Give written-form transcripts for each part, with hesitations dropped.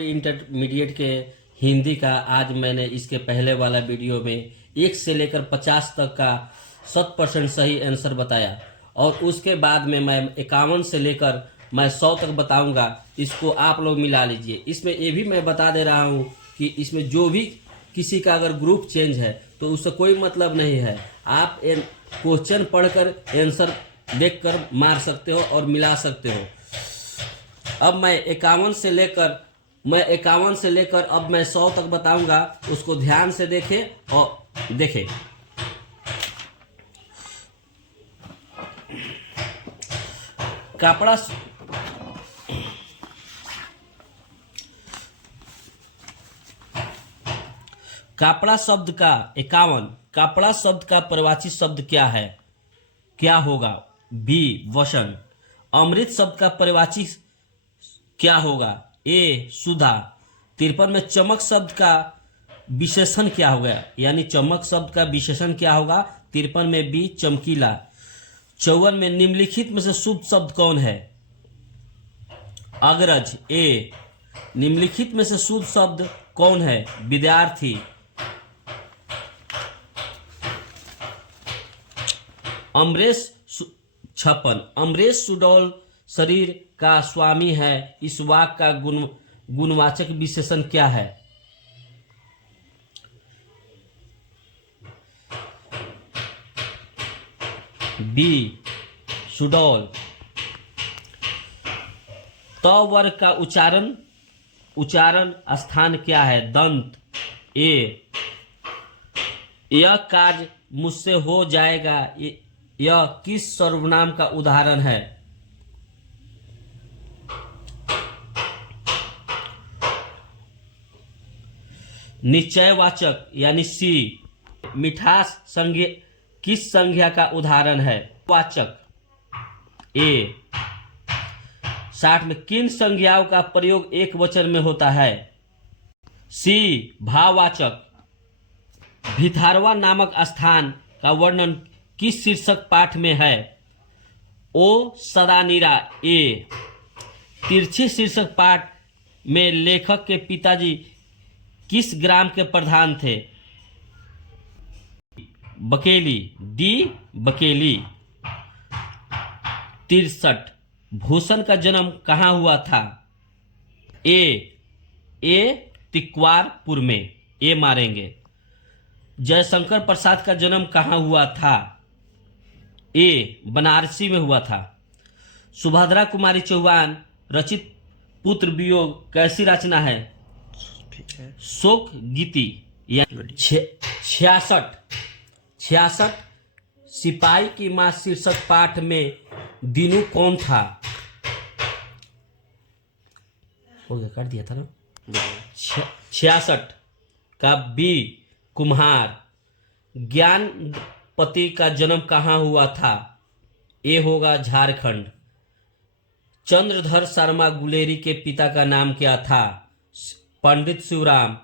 Intermediate के हिंदी का आज मैंने इसके पहले वाला वीडियो में 1 से लेकर 50 तक का 100% सही आंसर बताया और उसके बाद में मैं 51 से लेकर मैं 100 तक बताऊंगा। इसको आप लोग मिला लीजिए। इसमें ये भी मैं बता दे रहा हूँ कि इसमें जो भी किसी का अगर ग्रुप चेंज है तो उससे कोई मतलब नहीं है। आप क्वेश्चन पढ़कर आंसर देखकर मार सकते हो और मिला सकते हो। अब मैं 51 से लेकर अब मैं 100 तक बताऊंगा। उसको ध्यान से देखें और देखें। कापड़ा शब्द का 51। कापड़ा शब्द का परिवाची शब्द क्या है? क्या होगा? बी वसन। अमृत शब्द का परिवाची क्या होगा? ए सुधा। 53 में चमक शब्द का विशेषण क्या होगा? यानी चमक शब्द का विशेषण क्या होगा? 53 में बी चमकीला। 54 में निम्नलिखित में से शुभ शब्द कौन है? अग्रज। ए। निम्नलिखित में से शुद्ध शब्द कौन है? विद्यार्थी। अमरेश 56। अमरेश सुडौल शरीर का स्वामी है। इस वाक्य का गुणवाचक विशेषण क्या है? बी सुडौल। त वर्ग का उच्चारण स्थान क्या है? दंत। ए। यह कार्य मुझसे हो जाएगा यह किस सर्वनाम का उदाहरण है? निश्चयवाचक यानी सी। मिठास संज्ञा किस संज्ञा का उदाहरण है? वाचक। ए। 60 में किन संज्ञाओं का प्रयोग एक वचन में होता है? सी भाववाचक। भिथारवा नामक स्थान का वर्णन किस शीर्षक पाठ में है? ओ सदानीरा। ए। तिरछी शीर्षक पाठ में लेखक के पिताजी किस ग्राम के प्रधान थे? बकेली। डी बकेली। 63 भूषण का जन्म कहाँ हुआ था? ए तिक्वारपुर में। ए मारेंगे। जयशंकर प्रसाद का जन्म कहाँ हुआ था? ए बनारसी में हुआ था। सुभद्रा कुमारी चौहान रचित पुत्र वियोग कैसी रचना है? शोक गीति। 66 सिपाही की मां शीर्षक पाठ में दीनू कौन था? हो गया, काट दिया था ना। 66 का बी कुम्हार। ज्ञानपति का जन्म कहाँ हुआ था? ए होगा झारखंड। चंद्रधर शर्मा गुलेरी के पिता का नाम क्या था? पंडित शिवराम।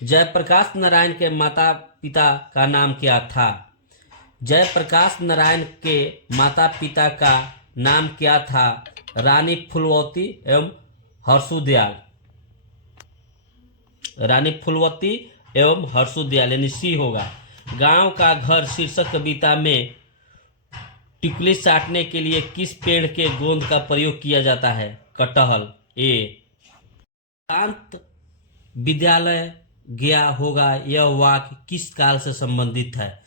जयप्रकाश नारायण के माता पिता का नाम क्या था? जयप्रकाश नारायण के माता पिता का नाम क्या था? रानी फूलवती एवं हर्षुदयाल। रानी फूलवती एवं हर्षुदयाल यानी सी होगा। गांव का घर शीर्षक कविता में टिकुली साटने के लिए किस पेड़ के गोंद का प्रयोग किया जाता है? कटहल। ए। शांत विद्यालय गया होगा यह वाक्य किस काल से संबंधित है?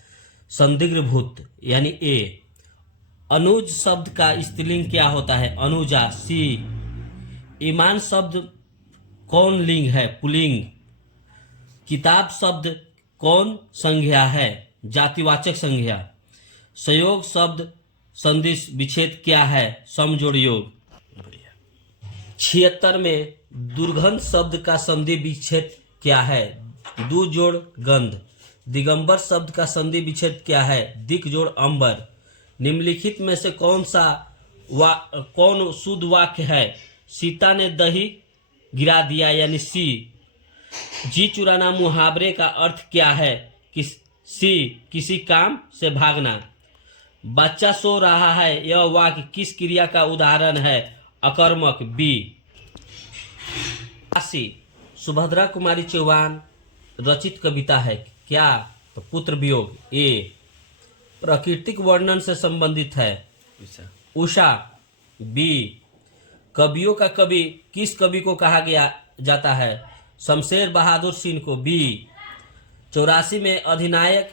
संदिग्ध भूत यानी ए। अनुज शब्द का स्त्रीलिंग क्या होता है? अनुजा। सी। ईमान शब्द कौन लिंग है? पुल्लिंग। किताब शब्द कौन संज्ञा है? जातिवाचक संज्ञा। संयोग शब्द संधि विच्छेद क्या है? समजोड़ योग। 76 में दुर्गंध शब्द का संधि विच्छेद क्या है? दू जोड़ गंध। दिगंबर शब्द का संधि विच्छेद क्या है? दिक जोड़ अंबर। निम्नलिखित में से कौन शुद्ध वाक्य है? सीता ने दही गिरा दिया यानी सी। जी चुराना मुहावरे का अर्थ क्या है? सी किसी काम से भागना। बच्चा सो रहा है यह वाक्य किस क्रिया का उदाहरण है? अकर्मक। बी। 81 सुभद्रा कुमारी चौहान रचित कविता है क्या? तो पुत्र वियोग। ए प्राकृतिक वर्णन से संबंधित है। उषा। बी कवियों का कवि किस कवि को कहा गया जाता है? शमशेर बहादुर सिंह को। बी 84 में अधिनायक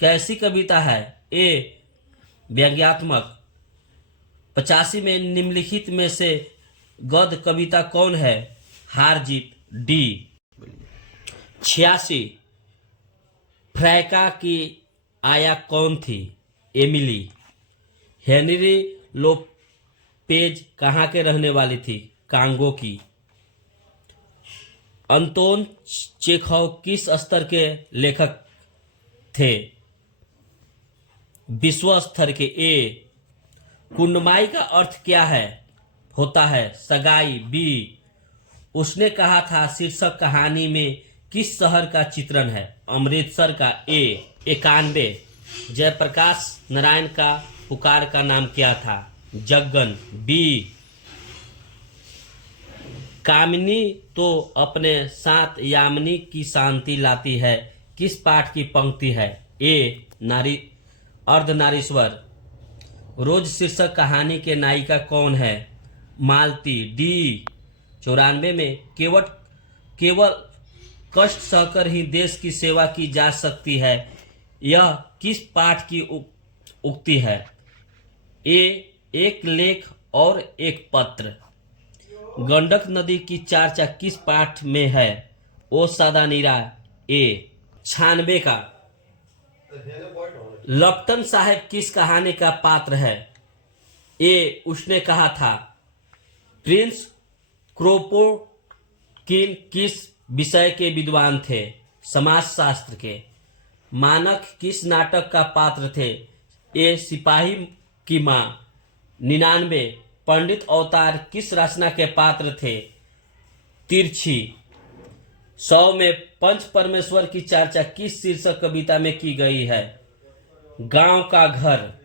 कैसी कविता है? ए व्यंग्यात्मक। 85 में निम्नलिखित में से गद्य कविता कौन है? हार जीत। डी 86 फ्रैका की आया कौन थी? एमिली। हेनरी लोपेज कहाँ के रहने वाली थी? कांगो की। अंतोन चेखव किस स्तर के लेखक थे? विश्व स्तर के। ए कुंडमाई का अर्थ क्या है? होता है सगाई। बी उसने कहा था शीर्षक कहानी में किस शहर का चित्रण है? अमृतसर का। ए 91 जयप्रकाश नारायण का पुकार का नाम क्या था? जग्गन। बी कामिनी तो अपने साथ यामिनी की शांति लाती है किस पाठ की पंक्ति है? ए नारी अर्धनारीश्वर। रोज शीर्षक कहानी के नायिका कौन है? मालती। डी 94 में केवल कष्ट सहकर ही देश की सेवा की जा सकती है, यह किस पाठ की उक्ति है? ए एक लेख और एक पत्र। गंडक नदी की चर्चा किस पाठ में है? ओ सादा नीरा। ए 96 का। लप्टन साहब किस कहानी का पात्र है? ए उसने कहा था। प्रिंस क्रोपोटकिन किस विषय के विद्वान थे? समाजशास्त्र के। मानक किस नाटक का पात्र थे? ए सिपाही की मां। 99 पंडित अवतार किस रचना के पात्र थे? तिरछी। 100 में पंच परमेश्वर की चर्चा किस शीर्षक कविता में की गई है? गांव का घर।